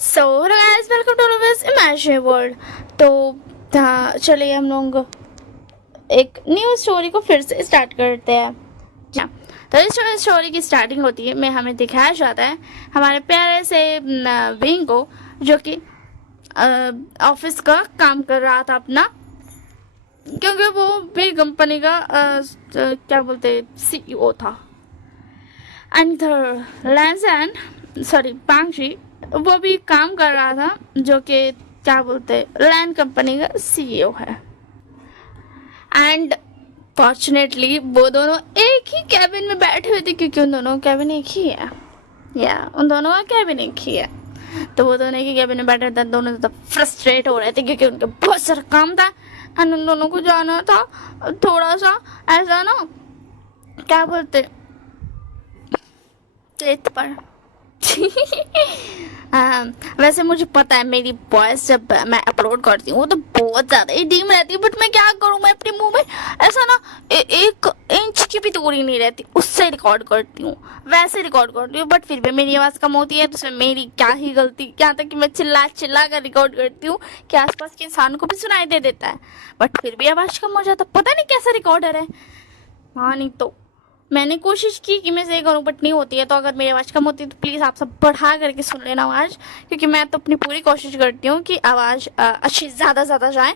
So hello guys, welcome to Lavi's imaginary world. तो चलिए हम लोग एक न्यू स्टोरी को फिर से स्टार्ट करते हैं। हाँ, तो इस स्टोरी की स्टार्टिंग होती है में हमें दिखाया जाता है हमारे प्यारे से विंग को, जो कि ऑफिस का काम कर रहा था अपना, क्योंकि वो भी कंपनी का क्या बोलते सीईओ था। एंड लैंसन सॉरी पांगशी, वो भी काम कर रहा था, जो कि क्या बोलते लैंड कंपनी का सीईओ है। एंड फॉर्चुनेटली वो दोनों एक ही कैबिन में बैठे हुए थे, क्योंकि उन दोनों का कैबिन एक ही है, या उन दोनों का कैबिन एक ही है। तो वो दोनों एक ही कैबिन में बैठे थे, दोनों तो फ्रस्ट्रेट हो रहे थे क्योंकि उनका बहुत सारा काम था एंड उन दोनों को जाना था थोड़ा सा ऐसा ना, क्या बोलते लेट पर वैसे मुझे पता है मेरी वॉइस जब मैं अपलोड करती हूँ तो बहुत ज़्यादा ही डीम रहती है, बट मैं क्या करूँ, मैं अपने मुंह में ऐसा ना एक इंच की भी दूरी नहीं रहती, उससे रिकॉर्ड करती हूँ, वैसे रिकॉर्ड करती हूँ, बट फिर भी मेरी आवाज़ कम होती है, तो उसमें मेरी क्या ही गलती, यहाँ तक कि मैं चिल्ला चिल्ला कर रिकॉर्ड करती हूँ कि आसपास के इंसान को भी सुनाई दे देता है, बट फिर भी आवाज़ कम हो जाता, पता नहीं कैसा रिकॉर्डर है। हाँ, नहीं तो मैंने कोशिश की कि मैं सही करूँ, बट नहीं होती है। तो अगर मेरी आवाज़ कम होती है तो प्लीज़ आप सब बढ़ा करके सुन लेना आवाज़, क्योंकि मैं तो अपनी पूरी कोशिश करती हूँ कि आवाज़ अच्छी ज़्यादा जाए।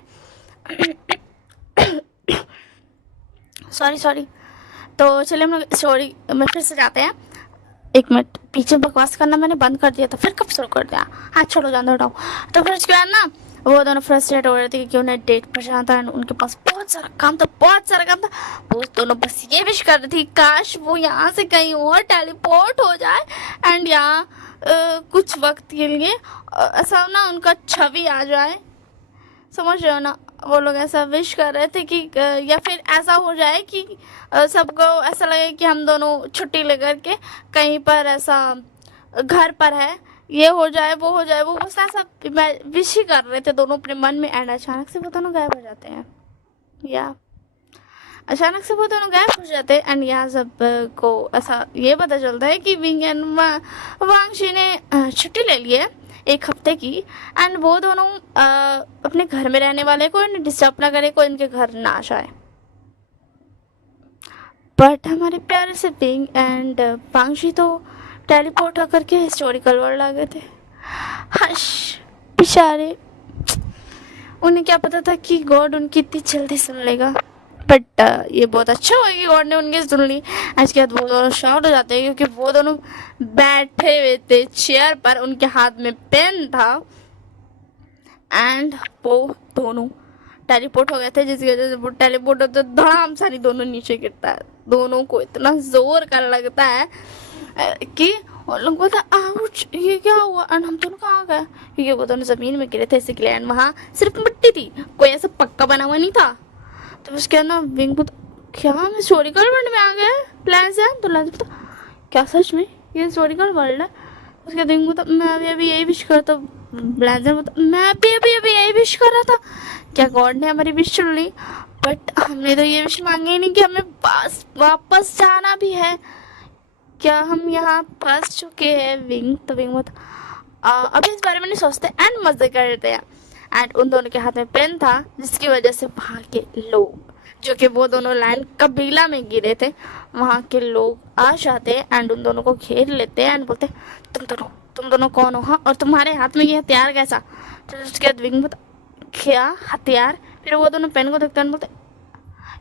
सॉरी। तो चलिए हम लोग स्टोरी में फिर से जाते हैं। एक मिनट, पीछे बकवास करना मैंने बंद कर दिया था, फिर कब शुरू कर दिया। हाँ छोड़ो, जान हटाओ। तो फिर उसके बाद ना वो दोनों फ्रस्ट्रेट हो रहे थे क्योंकि उन्हें डेट पर जाना था, उनके पास बहुत सारा काम था। वो दोनों बस ये विश कर रही थी काश वो यहाँ से कहीं और टेलीपोर्ट हो जाए एंड यहाँ कुछ वक्त के लिए ऐसा ना उनका छवि आ जाए, समझ रहे हो ना। वो लोग ऐसा विश कर रहे थे कि या फिर ऐसा हो जाए कि सबको ऐसा लगे कि हम दोनों छुट्टी लेकर के कहीं पर ऐसा घर पर है, ये हो जाए वो हो जाए, वो बस ऐसा विश ही कर रहे थे दोनों अपने मन में। एंड अचानक से वो दोनों गायब हो जाते हैं, या अचानक से वो दोनों गायब हो जाते हैं। एंड यहाँ सब को ऐसा ये पता चलता है कि विंग एंड वांगशी ने छुट्टी ले ली है एक हफ्ते की, एंड वो दोनों अपने घर में रहने वाले को डिस्टर्ब ना करे, कोई इनके घर ना जाए। बट हमारे प्यारे से विंग एंड पांगशी तो टेलीपोर्ट होकर के हिस्टोरिकल वर्ल्ड आ गए थे। हश, बेचारे, उन्हें क्या पता था कि गॉड उनकी इतनी जल्दी सुन लेगा। बट ये बहुत अच्छा हुआ कि गॉड ने उनकी सुन ली। इसके बाद वो दोनों शॉक्ड हो जाते हैं क्योंकि वो दोनों बैठे हुए थे चेयर पर, उनके हाथ में पेन था एंड वो दोनों टेलीपोर्ट हो गए थे, जिसकी वजह से वो टेलीपोर्ट होते धड़ाम सारी दोनों नीचे गिरता है। दोनों को इतना जोर का लगता है कि उन लोग बोलता आउच, ये क्या हुआ, एंड हम दोनों कहाँ गए, क्योंकि वो दोनों जमीन में गिरे थे इसलिए, एंड वहाँ सिर्फ मिट्टी थी, कोई ऐसा पक्का बना हुआ नहीं था। तो उसके ना विंग बोलता क्या हम हिस्टोरिकल वर्ल्ड में आ गए प्लान से, तो लैंस बोलता क्या सच में ये हिस्टोरिकल वर्ल्ड है। उसके विंग बोलता मैं अभी यही विश करता, ब्लेजर बोलता मैं अभी यही विश कर रहा था, क्या गॉड ने हमारी विश सुन ली, बट हमने तो ये विश मांगी ही नहीं कि हमें वापस जाना भी है, क्या हम यहाँ फंस चुके हैं। विंग तो विंग बोलता अभी इस बारे में नहीं सोचते एंड मजे करते हैं। एंड उन दोनों के हाथ में पेन था, जिसकी वजह से वहाँ के लोग, जो कि वो दोनों लैंड कबीला में गिरे थे, वहाँ के लोग आ जाते हैं एंड उन दोनों को घेर लेते हैं एंड बोलते तुम दोनों कौन हो, हाँ, और तुम्हारे हाथ में ये हथियार कैसा। तो उसके बाद विंग बोलता क्या हथियार, फिर वो दोनों पेन को देखते हैं बोलते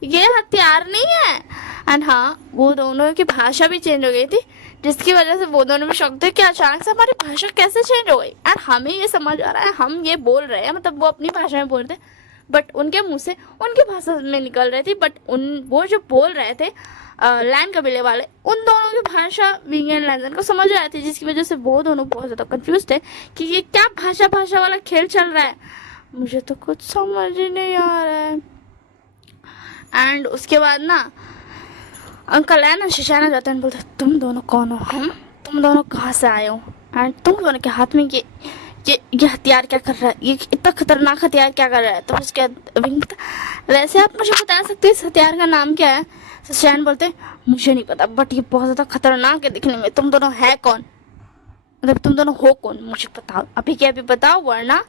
ये हथियार नहीं है। एंड हाँ, वो दोनों की भाषा भी चेंज हो गई थी, जिसकी वजह से वो दोनों भी शौक थे कि अचानक से हमारी भाषा कैसे चेंज हो गई। एंड हमें ये समझ आ रहा है हम ये बोल रहे हैं, मतलब वो अपनी भाषा में बोल रहे थे, बट उनके मुंह से उनकी भाषा में निकल रही थी, बट वो जो बोल रहे थे लैंड कबीले वाले, उन दोनों की भाषा विंग एंड लैंसन को समझ आ रही थी, जिसकी वजह से वो दोनों बहुत ज़्यादा कंफ्यूज थे कि ये क्या भाषा वाला खेल चल रहा है, मुझे तो कुछ समझ ही नहीं आ रहा है। एंड उसके बाद ना अंकल है ना शिशाना जाते हैं, बोलते तुम दोनों कौन हो, हम तुम दोनों कहाँ से आए हो, एंड तुम दोनों के हाथ में ये हथियार क्या कर रहा है, ये इतना खतरनाक हथियार क्या कर रहा है। तो उसके विंग वैसे आप मुझे बता सकते हैं इस हथियार का नाम क्या है। शिशान बोलते मुझे नहीं पता, बट ये बहुत ज़्यादा खतरनाक है दिखने में, तुम दोनों है कौन। मतलब तुम दोनों हो कौन, मुझे बताओ, अभी के अभी बताओ, वरना।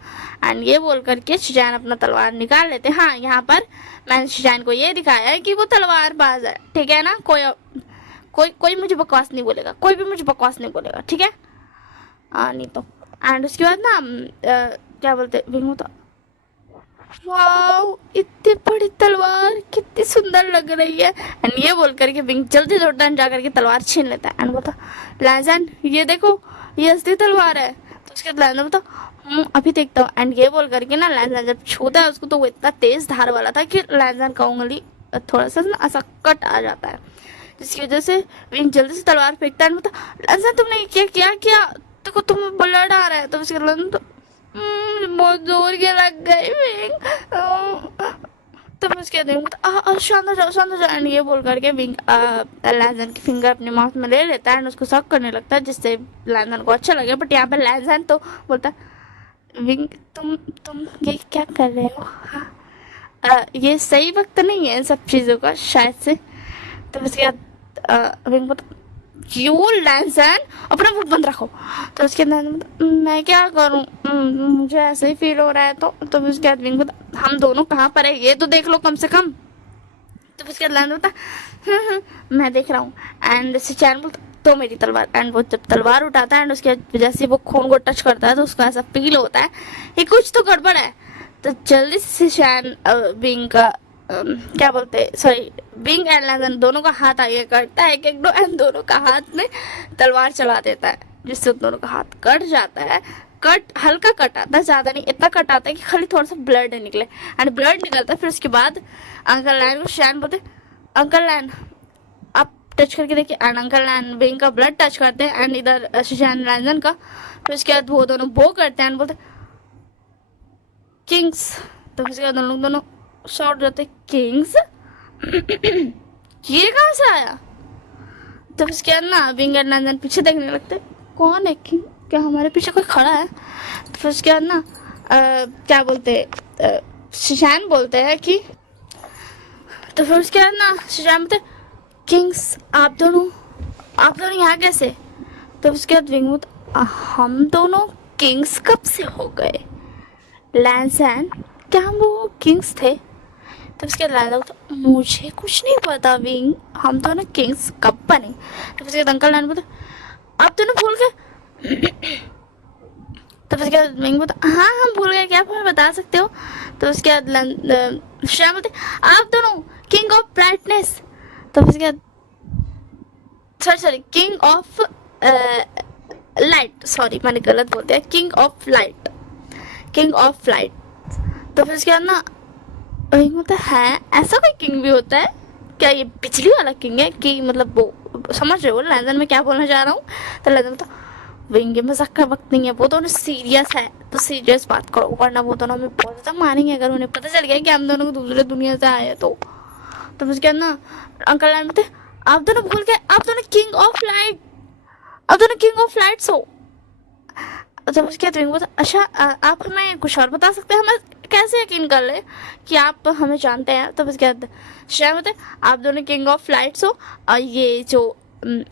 एंड ये बोल करके शिजान अपना तलवार निकाल लेते। हाँ, यहाँ पर मैंने शिजान को ये दिखाया है कि वो तलवारबाज है, ठीक है ना। कोई कोई कोई मुझे बकवास नहीं बोलेगा, कोई भी मुझे बकवास नहीं बोलेगा, ठीक है। नहीं तो। एंड उसके बाद ना क्या बोलते विंग, तो वाओ, इतनी बड़ी तलवार, कितनी सुंदर लग रही है। एंड ये बोल करके विंग जल्दी दौड़ता जा करके तलवार छीन लेता है। एंड बोलता लैंजन ये देखो, ये असली तलवार है। तो उसके बाद लैंजन बोलता अभी देखता हूँ। एंड ये बोल करके ना लैंजन जब छूता है उसको, तो वो इतना तेज धार वाला था कि लैंजन का उंगली थोड़ा सा ना ऐसा कट आ जाता है, जिसकी वजह से विंग जल्दी से तलवार फेंकता है। बोलता लैंजन तुमने क्या किया, देखो तुम्हें ब्लड आ रहा है। तो उसके बाद तो बहुत जोर के लग गई विंग। तो मैं उसके बाद शांत हो जाओ। एंड ये बोल करके विंग लैंजन की फिंगर अपने माउथ में ले लेता है एंड उसको शॉक करने लगता है, जिससे लैंजन को अच्छा लगे। बट यहाँ पे लैंजन तो बोलता विंग तुम ये क्या कर रहे हो, हाँ ये सही वक्त नहीं है इन सब चीज़ों का शायद से। तो उसके बाद विंग बोलता क्यों लैंसन, अपना मुंह बंद रखो। तो उसके बाद मैं क्या करूं, मुझे ऐसे ही फील हो रहा है। तो उसके बाद विंग बोलता हम दोनों कहाँ पर है ये तो देख लो कम से कम। तो उसके बाद लैंसन बोलता मैं देख रहा हूँ। एंड सिचैन बोलता तो मेरी तलवार। एंड वो जब तलवार उठाता है एंड उसके वजह से वो खून को टच करता है, तो उसको ऐसा फील होता है कि कुछ तो गड़बड़ है। तो जल्दी से सिचैन विंग का क्या बोलते सॉरी विंग एंड लैंसन दोनों का हाथ आगे करता है एक दो, एंड दोनों का हाथ में तलवार चला देता है, जिससे दोनों का हाथ कट जाता है। हल्का कट आता है, ज़्यादा नहीं, इतना कट आता है कि खाली थोड़ा सा ब्लड निकले। एंड ब्लड निकलता है। फिर उसके बाद अंकल लैन को शैन बोलते अंकल लैन आप टच करके देखिए। एंड अंकल लैन विंग का ब्लड टच करते हैं एंड इधर शैन लैंसन का। फिर उसके बाद वो दोनों बो करते हैं एंड बोलते किंग्स। तो उसके बाद दोनों शॉर्ट जाते किंग्स ये कहाँ से आया। तो उसके बाद ना विंग एंड लैंसन पीछे देखने लगते कौन है किंग, क्या हमारे पीछे कोई खड़ा है। तो फिर उसके बाद ना क्या बोलते शिशान बोलते हैं कि तो फिर उसके बाद ना शिशान बोलते किंग्स आप दोनों यहाँ कैसे। तो उसके बाद विंग बोलता हम दोनों किंग्स कब से हो गए लैंसन, क्या हम वो किंग्स थे। तो उसके बाद तो मुझे कुछ नहीं पता विंग, हम दोनों किंग्स कब बने। तो उसके बाद अंकल लैंड बोलते आप दोनों भूल गए। तो उसके बाद विंग बोलता हाँ हम भूल गए, क्या आप हमें बता सकते हो। तो उसके बाद श्याम बोलते आप दोनों किंग ऑफ ब्राइटनेस। तो उसके बाद sorry king of light, sorry मैंने गलत बोल दिया, किंग ऑफ लाइट। तो फिर उसके बाद ना विंग होता है ऐसा कोई किंग भी होता है क्या, ये बिजली वाला किंग है कि मतलब वो समझ रहे हो लैंसन में क्या बोलना चाह रहा हूँ। तो लैंसन बोलता विंग मजाक का वक्त नहीं है, वो दोनों सीरियस है तो सीरियस बात करो, वरना वो दोनों हमें बहुत ज़्यादा मारेंगे अगर उन्हें पता चल गया कि हम दोनों को दूसरे दुनिया से आए हैं। तो उसके बाद ना अंकल लैंड बोलते आप दोनों भूल गए, आप दोनों किंग ऑफ लाइट्स हो। जब उसके बाद विंग बोलता अच्छा आप हमें कुछ और बता सकते हैं, हमें कैसे यकीन कर ले कि आप हमें जानते हैं। तब उसके बाद शायद बोलते आप दोनों किंग ऑफ लाइट्स हो और ये जो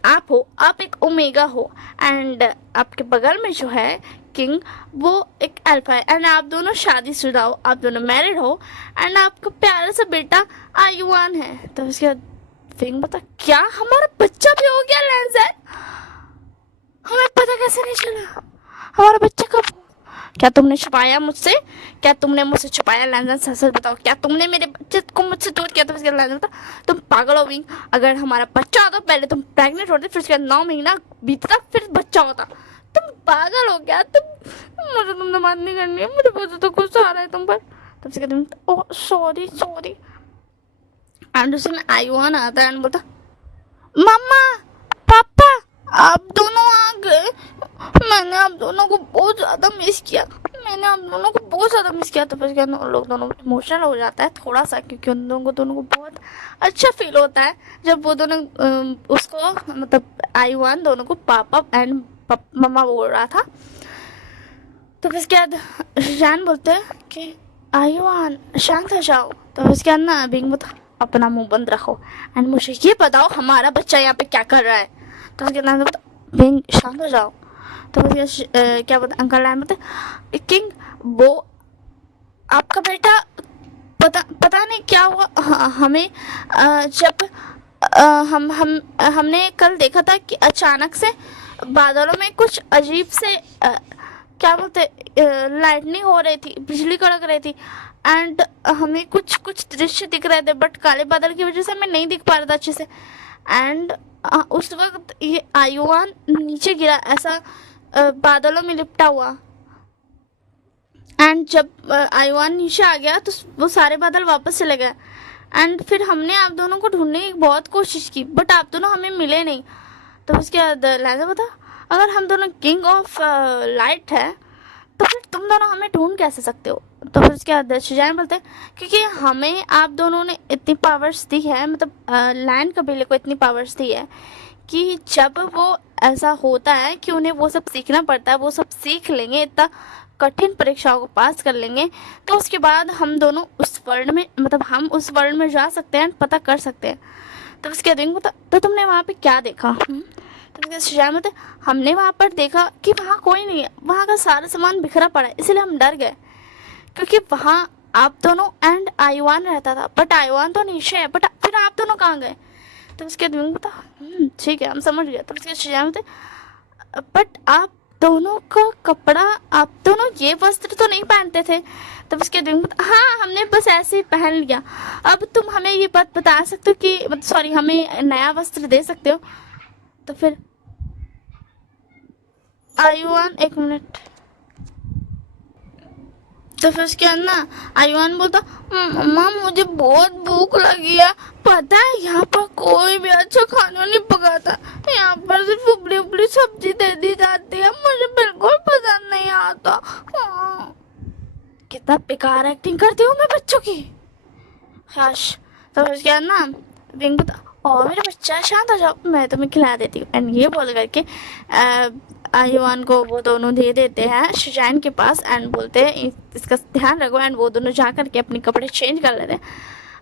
आप हो आप एक ओमेगा हो, एंड आपके बगल में जो है किंग वो एक अल्फा है, एंड आप दोनों शादीशुदा हो, आप दोनों मैरिड हो, एंड आपका प्यारा सा बेटा आयुवान है। तो उसके बाद विंग बोलता क्या हमारा बच्चा भी हो गया लैंसन, हमें पता कैसे नहीं चला हमारा बच्चा कब, क्या तुमने छुपाया मुझसे, क्या तुमने मुझसे छुपाया लैंसन, सच बताओ क्या तुमने मेरे बच्चे को मुझसे दूर किया। तो उसके बाद लैंसन बोलता तुम पागल हो विंग, अगर हमारा बच्चा होता पहले तुम प्रेग्नेंट होते, फिर उसके बाद 9 महीना बीतता फिर बच्चा होता, तुम पागल हो गया मुझे तुमने बात नहीं करनी है, मुझे बहुत तो गुस्सा आ रहा है तुम पर। तब उसके बाद ओह सॉरी एंड उसमें आयुआन आता है एंड बोलता मम्मा पापा आप दोनों आ गए, मैंने आप दोनों को बहुत ज़्यादा मिस किया। तो फिर लोग दोनों इमोशनल हो जाता है थोड़ा सा, क्योंकि उन दोनों को बहुत अच्छा फील होता है जब वो दोनों उसको मतलब आयुआन दोनों को पापा एंड मम्मा बोल रहा था। तो फिर उसके बाद शान बोलते हैं कि आयुआन शांत हो जाओ। तो उसके बाद ना विंग बोलता अपना मुंह बंद रखो एंड मुझे ये बताओ हमारा बच्चा यहाँ पे क्या कर रहा है। तो उसके बाद विंग शांत हो जाओ। तो क्या बोलते अंकल लाइन बोलते किंग वो आपका बेटा पता नहीं क्या हुआ। हमें जब हमने कल देखा था कि अचानक से बादलों में कुछ अजीब से क्या बोलते लाइटनिंग हो रही थी, बिजली कड़क रही थी एंड हमें कुछ कुछ दृश्य दिख रहे थे, बट काले बादल की वजह से हमें नहीं दिख पा रहा था अच्छे से। एंड उस वक्त ये आयुवान नीचे गिरा, ऐसा बादलों में लिपटा हुआ। एंड जब आयुवान नीचे आ गया तो वो सारे बादल वापस चले गए। एंड फिर हमने आप दोनों को ढूंढने की बहुत कोशिश की, बट आप दोनों हमें मिले नहीं। तो उसके बाद लाजा बता, अगर हम दोनों किंग ऑफ लाइट है तो फिर तुम दोनों हमें ढूंढ कैसे सकते हो? तो फिर उसके बाद शिजान बोलते हैं क्योंकि हमें आप दोनों ने इतनी पावर्स दी है, मतलब लैंड कबीले को इतनी पावर्स दी है कि जब वो ऐसा होता है कि उन्हें वो सब सीखना पड़ता है, वो सब सीख लेंगे, इतना कठिन परीक्षाओं को पास कर लेंगे, तो उसके बाद हम दोनों उस वर्ल्ड में, मतलब हम उस वर्ल्ड में जा सकते हैं, पता कर सकते हैं। तो उसके बाद तो तुमने वहाँ पे क्या देखा? तो शिजान बोलते हमने वहाँ पर देखा कि वहाँ कोई नहीं है, वहाँ का सारा सामान बिखरा पड़ा है, इसलिए हम डर गए क्योंकि वहाँ आप दोनों एंड आयुवान रहता था, बट आयुवान तो नीचे है, बट फिर आप दोनों कहाँ गए? तो उसके बाद बता ठीक है हम समझ गए। तो उसके शिजान बोलते बट आप दोनों का कपड़ा, आप दोनों ये वस्त्र तो नहीं पहनते थे। तो उसके दिन हाँ हमने बस ऐसे ही पहन लिया। अब तुम हमें ये बात बता सकते हो कि मतलब सॉरी हमें नया वस्त्र दे सकते हो? तो फिर आयुवान एक मिनट। तो फिर उसके बाद ना आयुवान बोलता मम्मा मुझे बहुत भूख लगी है, पता है यहाँ पर कोई भी अच्छा खाना नहीं पकाता, यहाँ पर सिर्फ उबली उबली सब्जी दे दी जाती है, मुझे बिल्कुल पसंद नहीं आता। कितना बेकार एक्टिंग करती हूँ मैं बच्चों की। हाश। तो फिर उसके बाद ना विंग बोलता और मेरा बच्चा शांत हो जाओ, मैं तुम्हें खिला देती हूँ। एंड ये बोल करके आयुवान को वो दोनों दे देते हैं शिजान के पास एंड बोलते हैं इसका ध्यान रखो। एंड वो दोनों जा करके अपने कपड़े चेंज कर लेते हैं।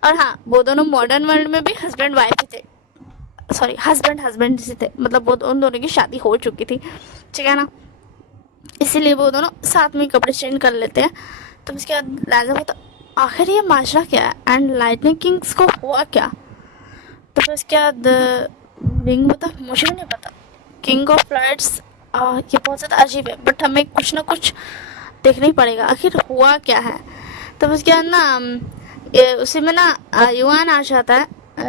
और हाँ वो दोनों मॉडर्न वर्ल्ड में भी हस्बैंड वाइफ थे, सॉरी हस्बैंड से थे, मतलब वो उन दोनों की शादी हो चुकी थी, ठीक है ना, इसीलिए वो दोनों साथ में कपड़े चेंज कर लेते हैं। तो उसके बाद लाजा बोलता आखिर ये माजरा क्या है एंड लाइटनिंग किंग्स को हुआ क्या? तो फिर उसके बाद विंग बोलता मुझे नहीं पता, किंग ऑफ लाइट्स ये बहुत ज़्यादा अजीब है, बट हमें कुछ ना कुछ देखना ही पड़ेगा आखिर हुआ क्या है। तो उसके बाद ना उसी में ना युवान आ जाता है,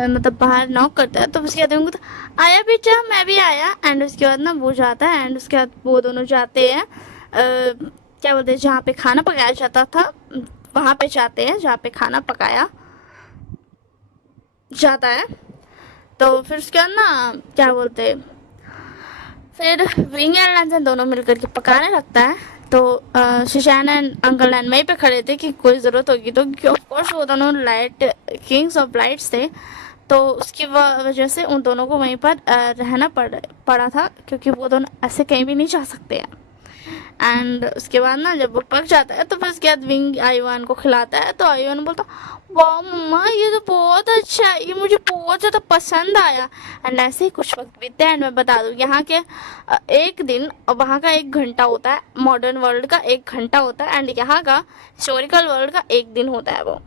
मतलब बाहर नॉक करता है। तो उसके बाद उनको आया बेटा मैं भी आया। एंड उसके बाद ना वो जाता है एंड उसके बाद वो दोनों जाते हैं क्या बोलते हैं जहाँ पे खाना पकाया जाता था, वहाँ पे जाते हैं जहाँ पे खाना पकाया जाता है। तो फिर उसके बाद ना क्या बोलते हैं फिर विंग एंड लैंसन दोनों मिलकर के पकाने लगता है। तो शिशान एंड अंकल लैन वहीं पे खड़े थे कि कोई ज़रूरत होगी तो, क्योंकि ऑफ कोर्स वो दोनों लाइट किंग्स ऑफ लाइट्स थे, तो उसकी वजह से उन दोनों को वहीं पर रहना पड़ा था क्योंकि वो दोनों ऐसे कहीं भी नहीं जा सकते हैं। एंड उसके बाद ना जब वो पक जाता है तो फिर उसके बाद विंग आयुवान को खिलाता है। तो आयुवान बोलता वाह मम्मा ये तो बहुत अच्छा है, ये मुझे बहुत ज़्यादा पसंद आया। एंड ऐसे ही कुछ वक्त बीतते हैं एंड मैं बता दूँ यहाँ के एक दिन और वहाँ का 1 घंटा होता है, मॉडर्न वर्ल्ड का 1 घंटा होता है एंड यहाँ का हिस्टोरिकल वर्ल्ड का 1 दिन होता है वो।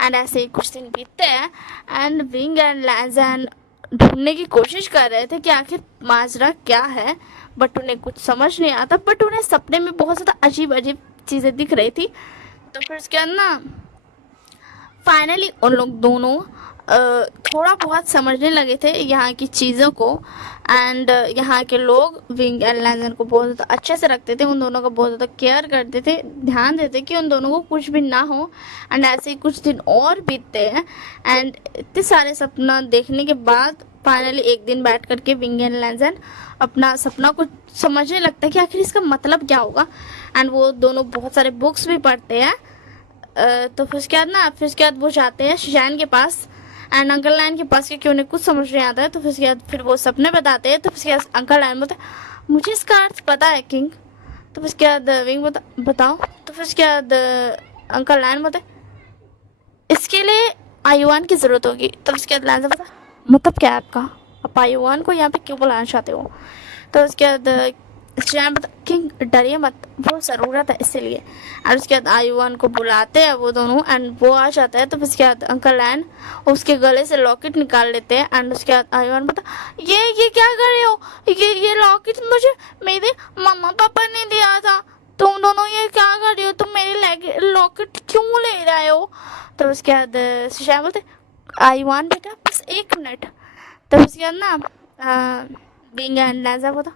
एंड ऐसे ही कुछ दिन बीतते हैं एंड विंग एंड लैंसन ढूंढने की कोशिश कर रहे थे कि आखिर माजरा क्या है, बट उन्हें कुछ समझ नहीं आता। बट उन्हें सपने में बहुत ज़्यादा अजीब अजीब चीज़ें दिख रही थी। तो फिर उसके बाद ना फाइनली उन लोग दोनों थोड़ा बहुत समझने लगे थे यहाँ की चीज़ों को। एंड यहाँ के लोग विंग एंड लैंसन को बहुत ज़्यादा अच्छे से रखते थे, उन दोनों का बहुत ज़्यादा केयर करते थे, ध्यान देते कि उन दोनों को कुछ भी ना हो। एंड ऐसे ही कुछ दिन और बीतते हैं एंड इतने सारे सपना देखने के बाद फाइनली एक दिन बैठ करके विंग एंड लैंसन अपना सपना को समझने लगता है कि आखिर इसका मतलब क्या होगा। एंड वो दोनों बहुत सारे बुक्स भी पढ़ते हैं। तो फिर उसके बाद वो जाते हैं शिजान के पास एंड अंकल लाइन के पास क्योंकि उन्हें कुछ समझ नहीं आता है। तो फिर वो सपने बताते हैं। तो फिर अंकल लाइन बोलते मुझे इसका अर्थ पता है किंग। तो उसके बाद विंग बताओ। तो फिर उसके बाद अंकल लाइन बोलते इसके लिए आयुवान की ज़रूरत होगी। तो उसके बाद लाइन से बता मतलब क्या है आपका, आप आयुवान को यहाँ पे क्यों बुलाना चाहते हो? तो उसके बाद शियान बता किंग डरिए मत, वो ज़रूरत है इसीलिए। और उसके बाद आयुवान को बुलाते हैं वो दोनों एंड वो आ जाता है। तो फिर उसके बाद अंकल एन उसके गले से लॉकेट निकाल लेते हैं एंड उसके बाद आयुवान बता ये क्या कर रहे हो, ये लॉकेट मुझे मेरे मम्मा पापा ने दिया था, तुम दोनों ये क्या कर रहे हो, तुम मेरी लॉकेट क्यों ले रहे हो। तो उसके बाद शियान बोलते आयुवान बेटा बस 1 मिनट। तो उसके बाद ना बिंग एंड लाजा बता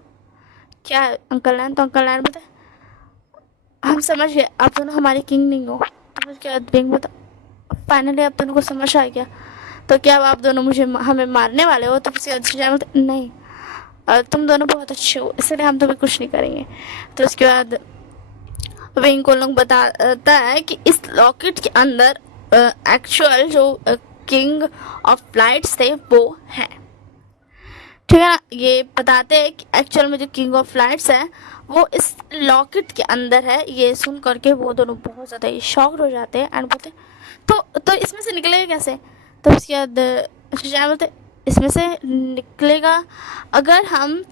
क्या अंकल एन। तो अंकल एन बता हम समझ गए आप दोनों हमारे किंग नहीं हो। तो उसके बाद बिंग बता फाइनली आप दोनों को समझ आ गया, तो क्या आप दोनों हमें मारने वाले हो। तो उसके बाद शियान बोलते नहीं तुम दोनों बहुत अच्छे हो इसलिए हम तुम्हें कुछ नहीं करेंगे। तो उसके बाद विंग को लोग बताता है कि इस लॉकेट के अंदर एक्चुअल जो किंग ऑफ फ्लाइट्स थे वो हैं, ठीक है ना। ये बताते हैं कि एक्चुअल में जो किंग ऑफ फ्लाइट्स है वो इस लॉकेट के अंदर है। ये सुन करके वो दोनों बहुत ज़्यादा ही शॉक्ड हो जाते हैं एंड बोलते तो इसमें से निकलेगा कैसे। तो उसके बाद शिजान बोलते इसमें से निकलेगा अगर हम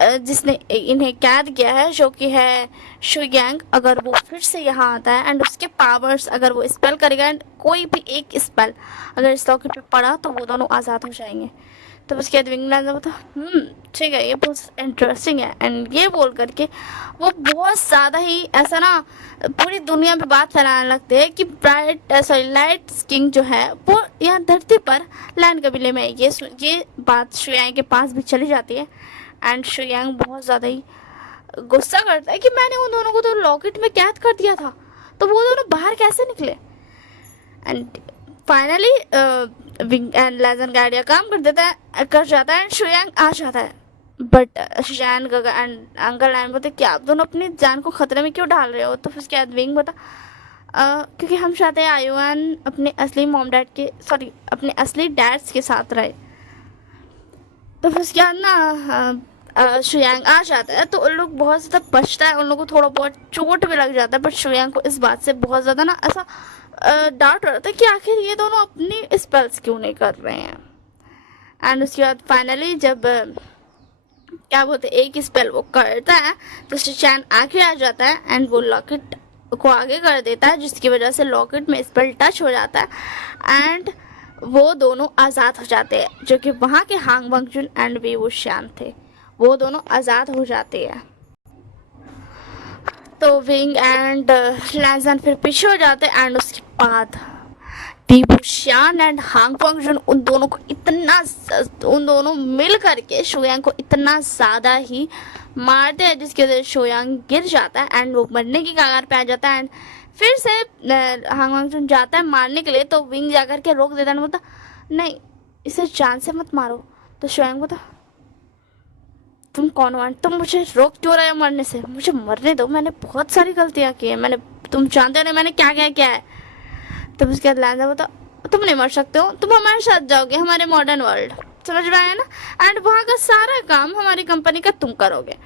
जिसने इन्हें कैद किया है जो कि है शुयांग, अगर वो फिर से यहाँ आता है एंड उसके पावर्स अगर वो स्पेल करेगा एंड कोई भी एक स्पेल अगर इस लॉकेट पे पड़ा तो वो दोनों आज़ाद हो जाएंगे। तो उसके बाद विंगलैंड बोलता ठीक है ये बहुत इंटरेस्टिंग है एंड ये बोल करके वो बहुत ज़्यादा ही ऐसा ना पूरी दुनिया में बात फैलाने लगते हैं कि लाइट किंग जो है वो यहाँ धरती पर लैंड कबीले में है। ये बात शुयांग के पास भी चली जाती है एंड शुयांग बहुत ज़्यादा ही गुस्सा करता है कि मैंने उन दोनों को तो लॉकेट में कैद कर दिया था, तो वो दोनों बाहर कैसे निकले। एंड फाइनली विंग एंड लेजन का आइडिया काम कर जाता है एंड शुयांग आ जाता है। बट शुयांग एंड अंकल एंड बोलते कि आप दोनों अपनी जान को खतरे में क्यों डाल रहे हो। तो फिर उसके बाद विंग बता क्योंकि हम चाहते हैं आयुआन अपने असली अपने असली डैड्स के साथ रहे। तो फिर उसके बाद ना शुयांग आ जाता है तो उन लोग बहुत ज़्यादा बचता है, उन लोगों को थोड़ा बहुत चोट भी लग जाता है। बट शुयांग को इस बात से बहुत ज़्यादा ना ऐसा डाउट हो रहा था कि आखिर ये दोनों अपनी स्पेल्स क्यों नहीं कर रहे हैं। एंड उसके बाद फाइनली जब क्या बोलते एक स्पेल वो करता है तो शिचैन आगे आ जाता है एंड वो लॉकेट को आगे कर देता है जिसकी वजह से लॉकेट में स्पेल टच हो जाता है एंड वो दोनों आज़ाद हो जाते हैं। जो कि वहाँ के हांग बंगजुन एंड वी वुशियान थे वो दोनों आज़ाद हो जाते हैं। तो विंग एंड लैजन फिर पीछे हो जाते हैं एंड उसके बाद वी वुशियान एंड हांग बंगजुन उन दोनों मिल करके शुयांग को इतना ज़्यादा ही मारते हैं जिसकी वजह से शुयांग गिर जाता है एंड वो मरने की कगार पे आ जाता है। एंड फिर से हांग बंगजुन जाता है मारने के लिए तो विंग जाकर के रोक देता है, बोलता नहीं इसे जान से मत मारो। तो शुयांग बोलता तुम कौन हो, तुम मुझे रोक क्यों रहे हो मरने से, मुझे मरने दो, मैंने बहुत सारी गलतियाँ की है, तुम जानते हो ना मैंने क्या क्या किया है। तब उसके बाद लैंजा बोलता तुम नहीं मर सकते हो, तुम हमारे साथ जाओगे हमारे मॉडर्न वर्ल्ड, समझ में आया ना, एंड वहाँ का सारा काम हमारी कंपनी का तुम करोगे।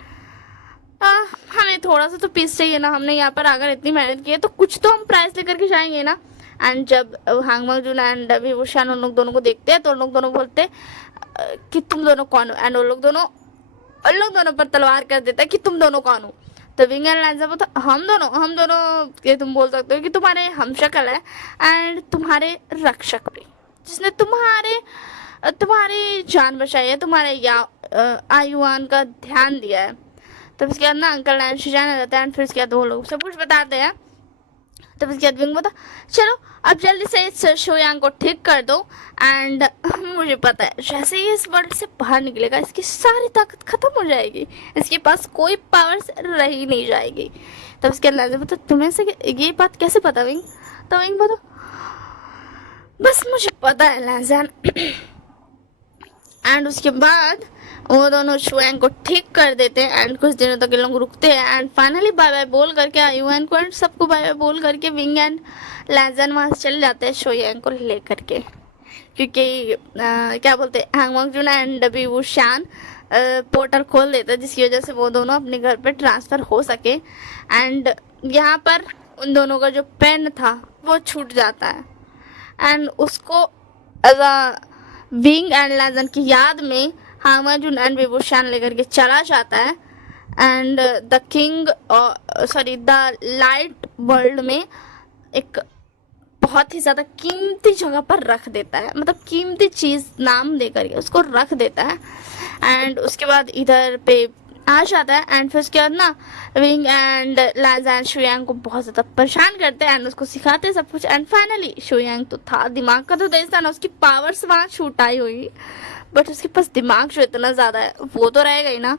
हमें थोड़ा सा तो पीस चाहिए ना, हमने यहाँ पर आकर इतनी मेहनत की है तो कुछ तो हम प्राइस लेकर के जाएंगे ना। एंड जब हांग बंगजुन एंड वी वुशियान उन लोग दोनों को देखते हैं तो उन लोग दोनों बोलते कि तुम दोनों कौन हो, एंड उन लोग दोनों पर तलवार कर देता है कि तुम दोनों कौन हो। तो विंग एंड लैंजा बोलता हम दोनों ये तुम बोल सकते हो कि तुम्हारे हमशक्ल है एंड तुम्हारे रक्षक भी, जिसने तुम्हारी जान बचाई है, तुम्हारे आयुआन का ध्यान दिया है। तब उसके बाद ना अंकल एंड शिजान आ जाता है एंड फिर उसके बाद वो लोग सब कुछ बताते हैं। तब उसके बाद विंग बोलता चलो अब जल्दी से इस शुयांग को ठीक कर दो एंड मुझे पता है जैसे ही इस वर्ल्ड से बाहर निकलेगा इसकी सारी ताकत खत्म हो जाएगी, इसके पास कोई पावर्स रह ही नहीं जाएगी। तब उसके बाद लैंजा बोलता तुम्हें से ये बात कैसे पता विंग। तो विंग बोलता बस मुझे पता है लैंजा। एंड उसके बाद वो दोनों शुयांग को ठीक कर देते हैं एंड कुछ दिनों तक ये लोग रुकते हैं एंड फाइनली बाय बाय बोल करके आयुआन को एंड सबको बाय बाय बोल करके विंग एंड लैंजन वहाँ से चले जाते हैं शुयांग को ले करके, क्योंकि क्या बोलते हैं हांग बंगजुन एंड वी वुशियान पोर्टल खोल देता है जिसकी वजह से वो दोनों अपने घर पे ट्रांसफ़र हो सके। एंड यहाँ पर उन दोनों का जो पेन था वो छूट जाता है एंड उसको एज अ विंग एंड लैंजन की याद में हांग बंगजुन एंड वी वुशियान लेकर के चला जाता है and the king the light world में एक बहुत ही ज़्यादा कीमती जगह पर रख देता है, मतलब कीमती चीज़ नाम दे करके उसको रख देता है। एंड उसके बाद इधर पे आ जाता है एंड फिर उसके बाद ना विंग एंड लाजा एंड शुयांग को बहुत ज़्यादा परेशान करते हैं एंड उसको सिखाते हैं सब कुछ। एंड फाइनली शुयांग तो था, दिमाग का तो तेज था ना, उसकी पावर्स वहाँ छूट आई हुई, बट उसके पास दिमाग जो इतना ज़्यादा है वो तो रहेगा ही ना।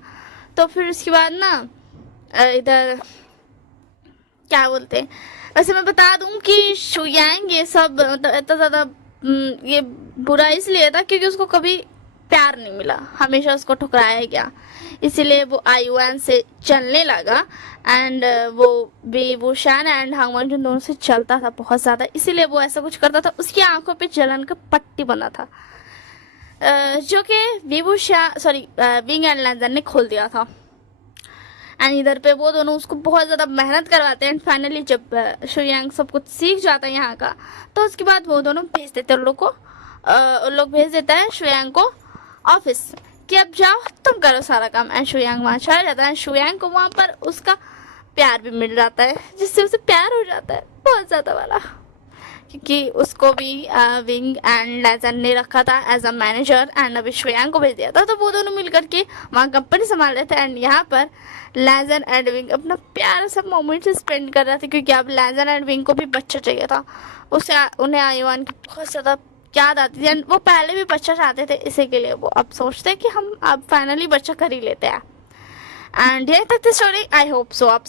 तो फिर उसके बाद ना इधर क्या बोलते हैं, वैसे मैं बता दूं कि शुयांग ये सब मतलब इतना ज़्यादा ये बुरा इसलिए था क्योंकि उसको कभी प्यार नहीं मिला, हमेशा उसको ठुकराया गया, इसीलिए वो आयुआन से चलने लगा। एंड वो भी वो शान एंड हांगवन जो दोनों से चलता था बहुत ज़्यादा, इसीलिए वो ऐसा कुछ करता था। उसकी आंखों पे जलन का पट्टी बना था जो कि विंग एंड लैंजर ने खोल दिया था। एंड इधर पे वो दोनों उसको बहुत ज़्यादा मेहनत करवाते हैं एंड फाइनली जब शुयांग सब कुछ सीख जाता है यहाँ का, तो उसके बाद वो दोनों भेज देते हैं उन लोग भेज देता है शुयांग को ऑफिस कि अब जाओ तुम करो सारा काम। एंड शुयांग वहाँ चला जाता है। शुयांग को वहाँ पर उसका प्यार भी मिल जाता है, जिससे उसे प्यार हो जाता है बहुत ज़्यादा वाला, क्योंकि उसको भी विंग एंड लैजन ने रखा था एज अ मैनेजर एंड अभी शुयांग को भेज दिया था, तो वो दोनों मिल करके वहाँ कंपनी संभाल रहे थे। एंड यहाँ पर लैजन एंड विंग अपना प्यार सब मोमेंट स्पेंड कर रहे थे, क्योंकि अब लैजन एंड विंग को भी बच्चा चाहिए था। उन्हें आयुआन की बहुत ज़्यादा याद आती थी एंड वो पहले भी बच्चा चाहते थे, इसी के लिए वो अब सोचते हैं कि हम अब फाइनली बच्चा कर ही लेते हैं। एंड ये तक थी स्टोरी। आई होप सो आप